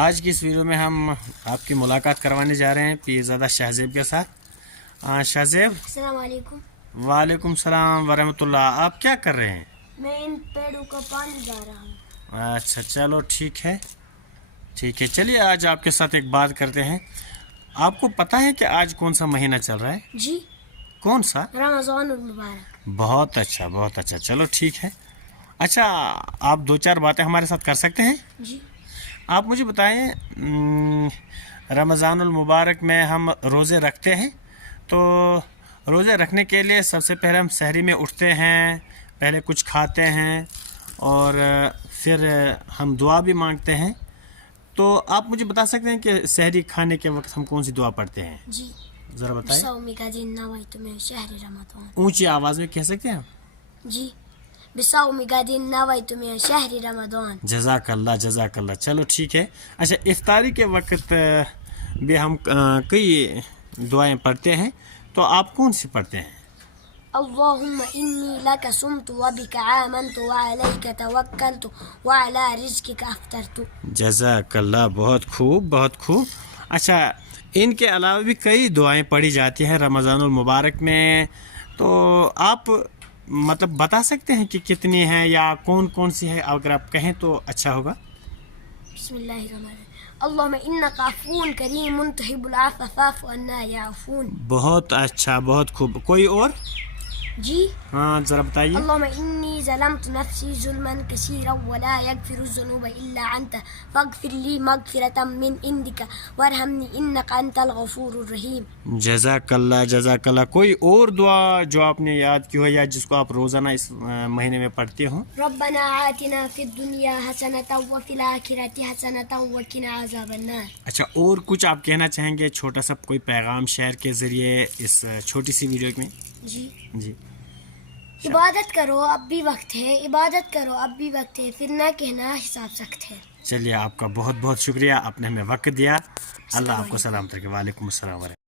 آج کی اس ویڈیو میں ہم آپ کی ملاقات کروانے جا رہے ہیں پیرزادہ شاہ زیب کے ساتھ۔ شاہ زیب السلام علیکم۔ وعلیکم السلام ورحمۃ اللہ۔ آپ کیا کر رہے ہیں؟ میں ان پیڑوں کا پانی ڈال رہا ہوں۔ اچھا چلو ٹھیک ہے چلیے آج آپ کے ساتھ ایک بات کرتے ہیں۔ آپ کو پتہ ہے کہ آج کون سا مہینہ چل رہا ہے؟ جی، کون سا؟ رمضان المبارک۔ بہت اچھا چلو ٹھیک ہے۔ اچھا آپ دو چار باتیں ہمارے ساتھ کر سکتے ہیں؟ جی، آپ مجھے بتائیں، رمضان المبارک میں ہم روزے رکھتے ہیں، تو روزے رکھنے کے لیے سب سے پہلے ہم سحری میں اٹھتے ہیں، پہلے کچھ کھاتے ہیں اور پھر ہم دعا بھی مانگتے ہیں۔ تو آپ مجھے بتا سکتے ہیں کہ سحری کھانے کے وقت ہم کون سی دعا پڑھتے ہیں؟ جی، ذرا بتائیں۔ بصومک دن نویت من شہر رمضان۔ اونچی آواز میں کہہ سکتے ہیں آپ؟ جی، بصومک دن نویت من شہر رمضان۔ جزاک اللہ۔ چلو ٹھیک ہے۔ اچھا افطاری کے وقت بھی ہم کئی دعائیں پڑھتے ہیں، تو آپ کون سی پڑھتے ہیں؟ اللہم انی لک صمت وبک آمنت وعلیک توکلت وعلی رزقک افطرت۔ جزاک اللہ، بہت خوب۔ اچھا ان کے علاوہ بھی کئی دعائیں پڑھی جاتی ہیں رمضان المبارک میں، تو آپ مطلب بتا سکتے ہیں کہ کتنی ہیں یا کون سی ہے؟ اگر آپ کہیں تو اچھا ہوگا۔ بسم اللہ الرحمن الرحیم۔ اللہم انک عفو کریم تحب العفو فاعف عنا یا عفو۔ بہت اچھا، بہت خوب۔ کوئی اور؟ جی، ہاں ذرا بتائیے۔ اللهم إني ظلمت نفسي ظلما كثيرا ولا يغفر الذنوب إلا أنت فاغفر لي مغفرة من عندك وارحمني إنك أنت الغفور الرحيم۔ جزاک اللہ۔ کوئی اور دعا جو آپ نے یاد کی ہو یا جس کو آپ روزانہ اس مہینے میں پڑھتے ہوں؟ ربنا آتنا في الدنيا حسنة وفي الآخرة حسنة وقنا عذاب النار۔ اچھا اور کچھ آپ کہنا چاہیں گے، چھوٹا سا کوئی پیغام شیئر کے ذریعے اس چھوٹی سی ویڈیو میں؟ جی، عبادت کرو اب بھی وقت ہے، عبادت کرو اب بھی وقت ہے، پھر نہ کہنا حساب سخت ہے۔ چلیے آپ کا بہت شکریہ، آپ نے ہمیں وقت دیا۔ اللہ آپ کو سلامت رکھے۔ وعلیکم السلام ورحمۃ اللہ۔